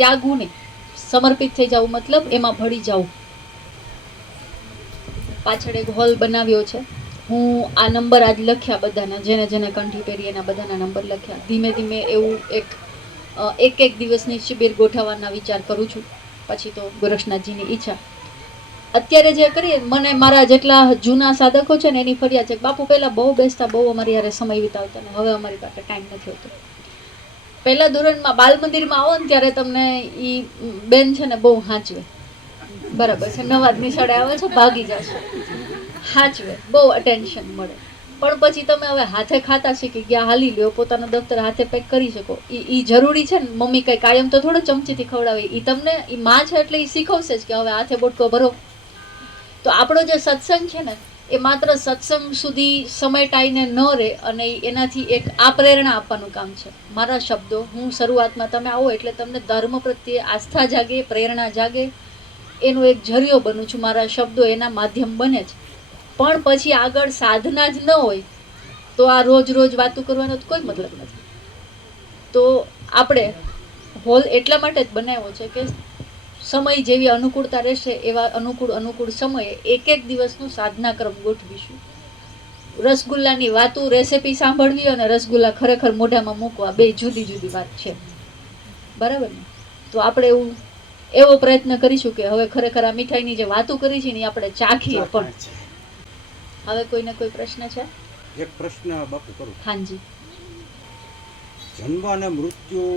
ત્યાગવું નહીં, સમર્પિત થઈ જવું, મતલબ એમાં ભળી જવું. પાછળ એક હોલ બનાવ્યો છે. હું આ નંબર આજ લખ્યા બધાના, જેને જેને કંઠી પહેરી એના બધાના નંબર લખ્યા. ધીમે ધીમે એવું એક દિવસની શિબિર ગોઠવવાના વિચાર કરું છું. પછી તો ગોરક્ષનાથજીની ઈચ્છા. અત્યારે જે કરીએ, મને મારા જેટલા જૂના સાધકો છે ને એની ફરિયાદ છે, બાપુ પહેલાં બહુ બેસતા, બહુ અમારી યારે સમય વિતાવતા, ને હવે અમારી પાસે ટાઈમ નથી હોતો. પહેલા ધોરણમાં બાલ મંદિરમાં આવો ને ત્યારે તમને એ બેન છે ને બહુ હાંચવે, બરાબર છે, નવા નિશાળે આવે છે, ભાગી જશે, હાંચવે, બહુ અટેન્શન મળે. પણ પછી તમે હવે હાથે ખાતા શીખી ગયા, હાલી લ્યો, પોતાનું દફતર હાથે પેક કરી શકો, એ જરૂરી છે ને. મમ્મી કઈ કાયમ તો થોડો ચમચીથી ખવડાવે, એ તમને, એ માં છે એટલે એ શીખવશે જ કે હવે હાથે બોટકો ભરો. તો આપણો જે સત્સંગ છે ને એ માત્ર સત્સંગ સુધી સમેટાઈને ન રહે, અને એનાથી એક આ પ્રેરણા આપવાનું કામ છે. મારા શબ્દો, હું શરૂઆતમાં તમે આવો એટલે તમને ધર્મ પ્રત્યે આસ્થા જાગે, પ્રેરણા જાગે, એનો એક જરિયો બનું છું. મારા શબ્દો એના માધ્યમ બને છે. પણ પછી આગળ સાધના જ ન હોય તો આ રોજ રોજ વાતું કરવાનો તો કોઈ મતલબ નથી. તો આપણે હોલ એટલા માટે જ બનાવ્યો છે કે સમય જેવી અનુકૂળતા રહેશે એવા અનુકૂળ સમયે એક દિવસનું સાધના ક્રમ ગોઠવીશું. રસગુલ્લાની વાતું, રેસીપી સાંભળવી અને રસગુલ્લા ખરેખર મોઢામાં મૂકવા, બે જુદી જુદી વાત છે, બરાબર ને? તો આપણે એવો પ્રયત્ન કરીશું કે હવે ખરેખર આ મીઠાઈની જે વાતું કરી છે ને એ આપણે ચાખીએ. પણ હવે કોઈને કોઈ પ્રશ્ન છે? એક પ્રશ્ન બાપુ કરું. હાજી. જન્મ અને મૃત્યુ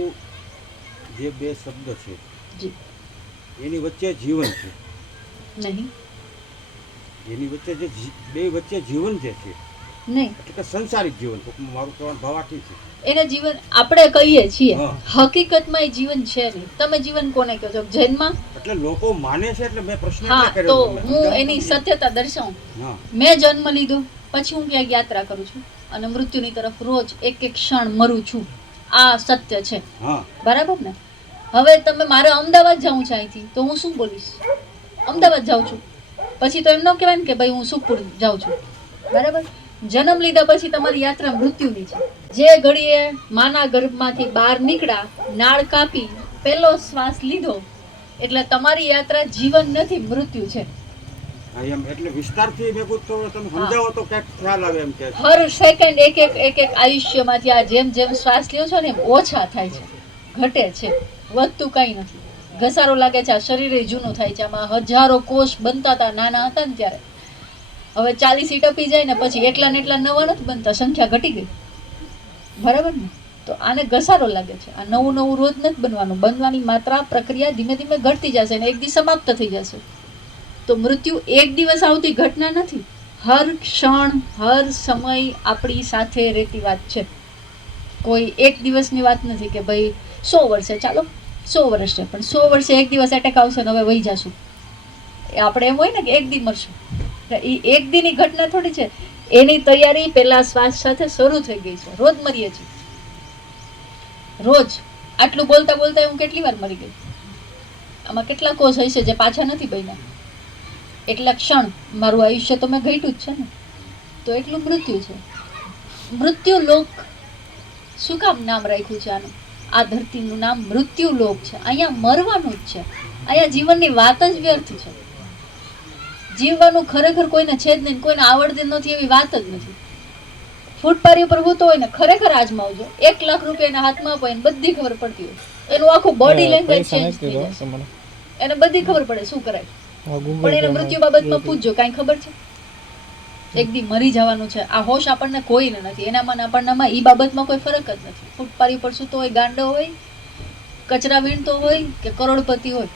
જે બે શબ્દ છે જી. એની વચ્ચે જીવન છે નહીં? એની વચ્ચે જે બે વચ્ચે જીવન જે છે નહીં, એટલે કે સંસારિક જીવન, મારું કહેવાનું ભાવાર્થી છે. એને જીવન આપણે કહીએ છીએ, હકીકતમાં એ જીવન છે નહીં. તમે જીવન કોને કહો છો? જન્મ એટલે લોકો માને છે, એટલે મેં પ્રશ્ન હા, એટલે તો કર્યો. હું એની સત્યતા દર્શાવું. હા, મેં જન્મ લીધો, પછી હું ક્યાંક યાત્રા કરું છું અને મૃત્યુની તરફ રોજ એક ક્ષણ મરું છું. આ સત્ય છે, હા, બરાબર ને? હવે તમે મારે અમદાવાદ જાઉં છે અહીંથી, તો હું શું બોલીશ? અમદાવાદ જાઉં છું. પછી તો એમ ન કહેવાય ને કે ભાઈ હું સુખપુર જાઉં છું, બરાબર? જન્મ લીધા પછી તમારી યાત્રા મૃત્યુની છે. જે ઘડીએ માના ગર્ભમાંથી બહાર નીકળ્યા, નાળ કાપી, પહેલો શ્વાસ લીધો, એટલે તમારી યાત્રા જીવન નથી, મૃત્યુ છે. હા, એમ એટલે વિસ્તારથી મેં પૂછતો, તમે સમજાવો તો ક્યાંક ખ્યાલ આવે. એમ કે હર સેકન્ડ એક આયુષ્યમાંથી આ જેમ જેમ શ્વાસ લ્યો છો ને એમ ઓછા થાય છે, ઘટે છે, વધતું કંઈ નથી. ઘસારો લાગે છે, આ શરીર જૂનું થાય છે. આમાં હજારો કોષ બનતા હતા નાના હતા ને ત્યારે. હવે 40 ટપી જાય ને પછી એટલા ને એટલા નવા નથી બનતા, સંખ્યા ઘટી ગઈ, બરાબર ને? તો આને ઘસારો લાગે છે. આ નવું નવું રોજ નથી બનવાનું. બનવાની માત્રા, પ્રક્રિયા ધીમે ધીમે ઘટતી જશે અને એક દિવસ સમાપ્ત થઈ જશે. તો મૃત્યુ એક દિવસ આવતી ઘટના નથી, હર ક્ષણ, હર સમય આપણી સાથે રહેતી વાત છે. કોઈ એક દિવસની વાત નથી કે ભાઈ 100 વર્ષે, ચાલો 100 વર્ષ છે, પણ 100 વર્ષે એક દિવસ એટેક આવશે ને હવે વહી જશું. એ આપણે એમ હોય ને કે એક દી મરશું, એ એક દીની ઘટના થોડી છે. એની તૈયારી પહેલા શ્વાસ સાથે શરૂ થઈ ગઈ છે. રોજ મરીએ છીએ, રોજ. આટલું બોલતા બોલતા હું કેટલી વાર મરી ગઈ. આમાં કેટલા કોષ હશે જે પાછા નથી બન્યા. એટલા ક્ષણ મારું આયુષ્ય તો મેં ઘટ્યું જ છે ને. તો એટલું મૃત્યુ છે. મૃત્યુ લોક શું કામ નામ રાખ્યું છે આનું? આ ધરતીનું નામ મૃત્યુ લોક છે. અહીંયા મરવાનું જ છે. અહીંયા જીવનની વાત જ વ્યર્થ છે. જીવવાનું ખરેખર કોઈને છે જ નહીં, કોઈને આવડતી નથી એવી વાત જ નથી. ફૂટપારી ઉપર હોતો હોય ને ખરેખર આજમાવજો. 1 લાખ રૂપિયા એના હાથમાં આપો, એને બધી ખબર પડતી હોય. એનું આખું બોડી લેંગ્વેજ ચેન્જ થઈ જાય. એને બધી ખબર પડે શું કરાય. પણ એને મૃત્યુ બાબતમાં પૂછજો, કાંઈ ખબર છે? એક દી મરી જવાનું છે. આ હોશ આપણને કોઈને નથી. એનામાં આપણનામાં એ બાબતમાં કોઈ ફરક જ નથી. ફૂટપારી પર સૂતો હોય, ગાંડો હોય, કચરા વીણતો હોય કે કરોડપતિ હોય,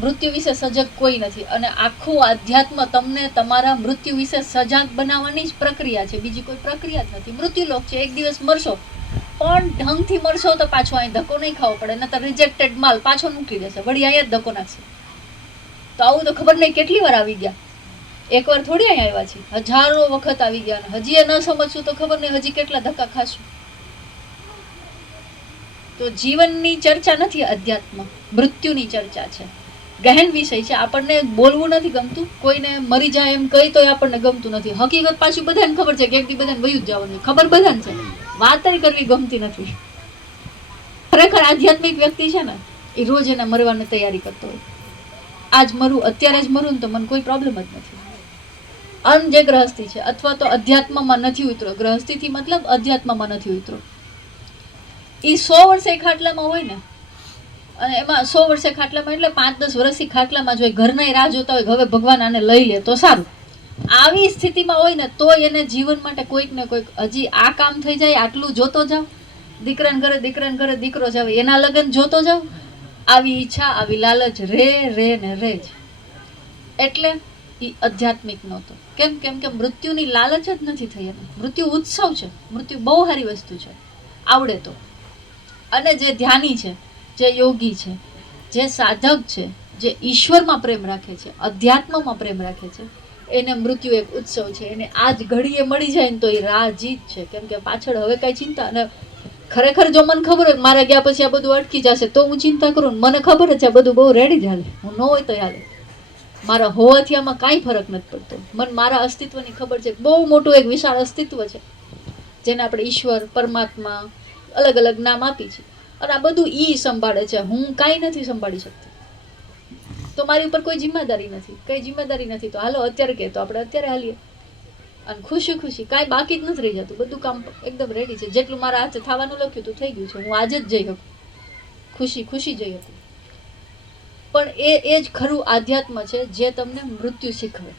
મૃત્યુ વિશે સજગ કોઈ નથી. અને આખું આધ્યાત્મ તમને તમારા મૃત્યુ વિશે સજાગ બનાવવાની જ પ્રક્રિયા છે, બીજી કોઈ પ્રક્રિયા જ નથી. મૃત્યુલોક છે. એક દિવસ મરશો, પણ ઢંગથી મરશો તો પાછો અહીં ધક્કો નહીં ખાવો પડે, નતર રિજેક્ટેડ માલ પાછો મૂકી દેશે, વળી અહીંયા જ ધક્કો નાખશે. તો આવું તો ખબર નહીં કેટલી વાર આવી ગયા. એકવાર થોડી અહીં આવ્યા છે, હજારો વખત આવી ગયા. અને હજી એ ન સમજશું તો ખબર નહીં હજી કેટલા ધક્કા ખાશું. તો જીવનની ચર્ચા નથી અધ્યાત્મ, મૃત્યુની ચર્ચા છે. ગહેન વિષય છે. આપણને બોલવું નથી ગમતું, કોઈને મરી જાય એમ કહી તોય આપણને ગમતું નથી. હકીકત પાછી બધાને ખબર છે કે એક દી બધાને વયું જ જવાનું, ખબર બધાને છે. વાત કરવી ગમતી નથી. ખરેખર આધ્યાત્મિક વ્યક્તિ છે ને એ રોજ એના મરવાની તૈયારી કરતો હોય. આજ મરું, અત્યારે જ મરું ને તો મને કોઈ પ્રોબ્લેમ જ નથી. અન જે ગ્રહસ્થી છે અથવા તો અધ્યાત્મમાં નથી ઉતરો, ગ્રહસ્થીથી મતલબ અધ્યાત્મમાં નથી ઉતરો, એ 100 વર્ષે ખાટલામાં હોય ને, અને એમાં 100 વર્ષે ખાટલામાં એટલે 5-10 વર્ષથી ખાટલામાં જ હોય, ઘરના રાહ જોતા હોય કે હવે ભગવાન આને લઈ લે તો સારું. આવી સ્થિતિમાં હોય ને તો એને જીવન માટે કોઈક ને કોઈક હજી આ કામ થઈ જાય આટલું જોતો જાવ, દીકરાને ઘરે દીકરો જાવ એના લગ્ન જોતો જાવ, આવી ઈચ્છા આવી લાલચ રે ને રે જ. એટલે એ આધ્યાત્મિક નહોતો. કેમ કેમ કે મૃત્યુની લાલચ જ નથી થઈ એને. મૃત્યુ ઉત્સવ છે, મૃત્યુ બહુ સારી વસ્તુ છે, આવડે તો. અને જે ધ્યાની છે, જે યોગી છે, જે સાધક છે, જે ઈશ્વરમાં પ્રેમ રાખે છે, અધ્યાત્મમાં પ્રેમ રાખે છે, એને મૃત્યુ એક ઉત્સવ છે. એને આજ ઘડીએ મળી જાય ને તો એ રાજી જ છે, કેમ કે પાછળ હવે કાંઈ ચિંતા ન. ખરેખર જો મને ખબર હોય કે મારે ગયા પછી આ બધું અટકી જશે તો હું ચિંતા કરું ને મને ખબર જ છે આ બધું બહુ રેડી જ હાલે, હું ન હોય તો હાલે, મારા હોવાથી આમાં કાંઈ ફરક નથી પડતો. મને મારા અસ્તિત્વની ખબર છે, બહુ મોટું એક વિશાળ અસ્તિત્વ છે જેને આપણે ઈશ્વર, પરમાત્મા અલગ અલગ નામ આપી છે, અને આ બધું ઈ સંભાળે છે, હું કાંઈ નથી સંભાળી શકતી. તો મારી ઉપર કોઈ જિમ્મેદારી નથી, કઈ જિમ્મેદારી નથી, તો હાલો અત્યારે કે તો આપણે અત્યારે હાલીએ. અને ખુશી ખુશી કાંઈ બાકી જ નથી રહી જતું, બધું કામ એકદમ રેડી છે. જેટલું મારા હાથે થવાનું લખ્યું હતું થઈ ગયું છે, હું આજે જ જઈ શકું, ખુશી ખુશી જઈ શકું. પણ એ જ ખરું આધ્યાત્મ છે જે તમને મૃત્યુ શીખવે.